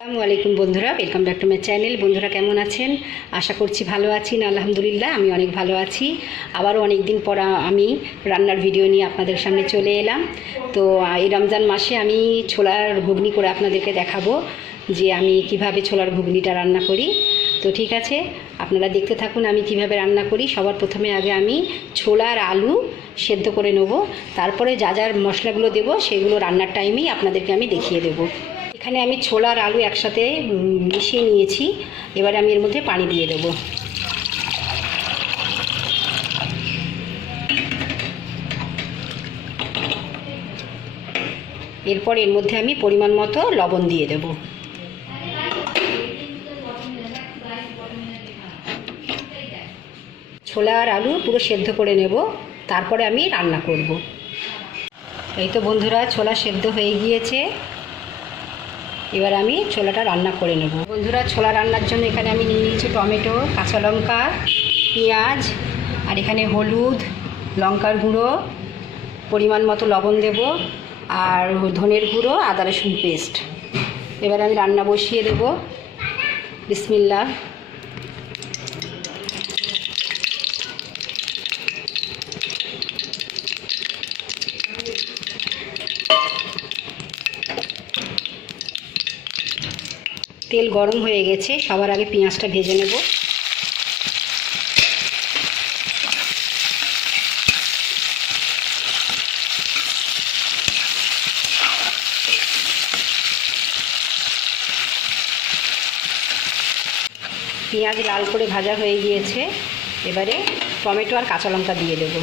আসসালামু আলাইকুম বন্ধুরা welcome back to my channel বন্ধুরা কেমন আছেন? আশা করছি ভালো আছেন, আলহামদুলিল্লাহ, আমি অনেক ভালো আছি। আবারও অনেক দিন পর আমি রান্নার ভিডিও নিয়ে আপনাদের সামনে চলে এলাম। তো এই রমজান মাসে আমি ছোলার ঘুগনি করে আপনাদেরকে দেখাবো যে আমি কীভাবে ছোলার ঘুগনিটা রান্না করি। তো, ঠিক আছে, আপনারা দেখতে থাকুন আমি কীভাবে রান্না করি। সবার প্রথমে আগে আমি ছোলার আলু সেদ্ধ করে নেব। তারপরে যা যা মশলাগুলো দেবো, সেগুলো রান্নার টাইমেই আপনাদেরকে আমি দেখিয়ে দেবো। এখানে আমি ছোলা আর আলু একসাথে মিশিয়ে নিয়েছি। এবারে আমি এর মধ্যে পানি দিয়ে দেবো। এরপর এর মধ্যে আমি পরিমাণ মতো লবণ দিয়ে দেব। ছোলা আর আলু পুরো সেদ্ধ করে নেব, তারপরে আমি রান্না করব। এই তো বন্ধুরা, ছোলা সেদ্ধ হয়ে গিয়েছে। এবার আমি ছোলাটা রান্না করে নেব। বন্ধুরা, ছোলা রান্নার জন্য এখানে আমি নিয়ে নিয়েছি টমেটো, কাঁচা লঙ্কা, পেঁয়াজ, আর এখানে হলুদ, লঙ্কার গুঁড়ো, পরিমাণ মতো লবণ দেব, আর ধনের গুঁড়ো, আদা রসুন পেস্ট এবার আমি রান্না বসিয়ে দেব। বিসমিল্লা তেল গরম হয়ে গেছে, সবার আগে পেঁয়াজটা ভেজে নেব। পেঁয়াজ লাল করে ভাজা হয়ে গিয়েছে, এবারে টমেটো আর কাঁচা লঙ্কা দিয়ে দেবো।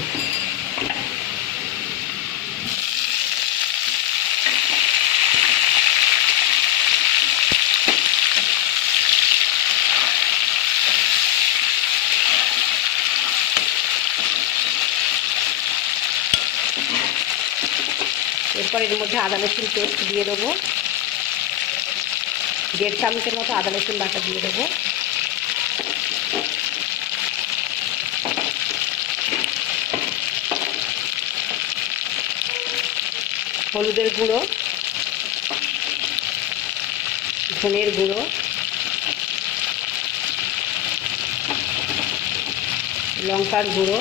এরপর এর মধ্যে আদা রসুন পেস্ট দিয়ে দেবো। দেড় চামচের মতো আদা রসুন বাটা দিয়ে দেবো। হলুদের গুঁড়ো, ধনের গুঁড়ো, লঙ্কার গুঁড়ো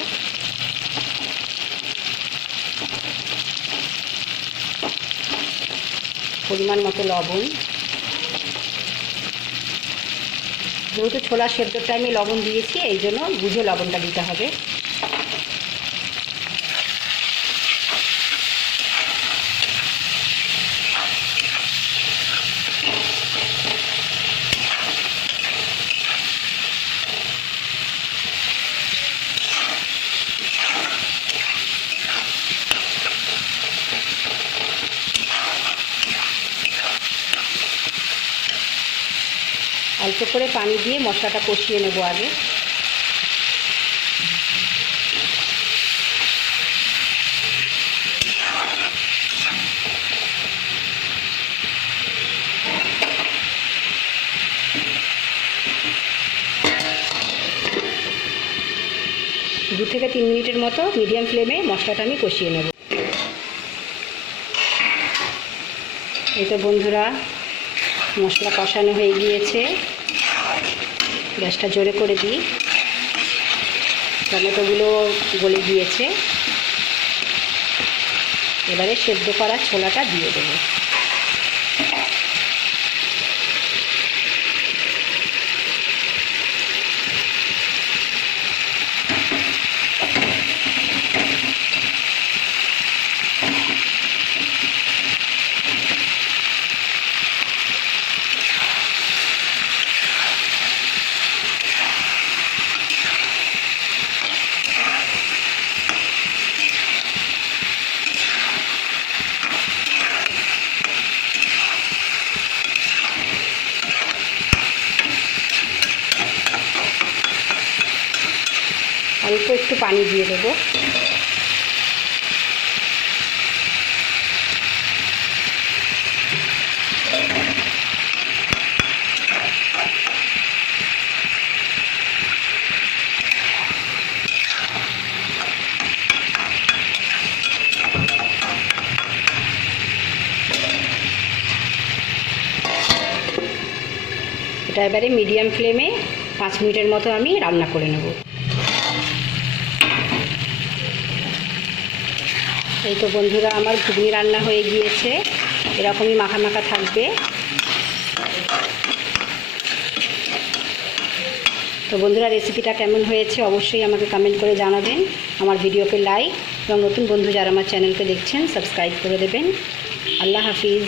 পরিমাণ মতো লবণ। যেহেতু ছোলা সেদ্ধর টাইমে লবণ দিয়েছি, এই জন্য বুঝে লবণটা দিতে হবে। অল্প করে পানি দিয়ে মশলাটা কষিয়ে নেব আগে। দু থেকে তিন মিনিটের মতো মিডিয়াম ফ্লেমে মশলাটা আমি কষিয়ে নেব। এই তো বন্ধুরা মশলা কষানো হয়ে গিয়েছে। গ্যাসটা জোরে করে দিই। টমেটোগুলো গলে গিয়েছে। এবারে সেদ্ধ করা ছোলাটা দিয়ে দেবো। অল্প একটু পানি দিয়ে দেবো। এটা এবারে মিডিয়াম ফ্লেমে পাঁচ মিনিটের মতো আমি রান্না করে নেব। এই তো বন্ধুরা, আমার ঘুগনি রান্না হয়ে গিয়েছে। এরকমই মাখা মাখা থাকবে। তো বন্ধুরা রেসিপিটা কেমন হয়েছে অবশ্যই আমাকে কমেন্ট করে জানাবেন। আমার ভিডিওকে লাইক এবং নতুন বন্ধু যারা আমার চ্যানেলকে দেখছেন সাবস্ক্রাইব করে দেবেন। আল্লাহ হাফিজ।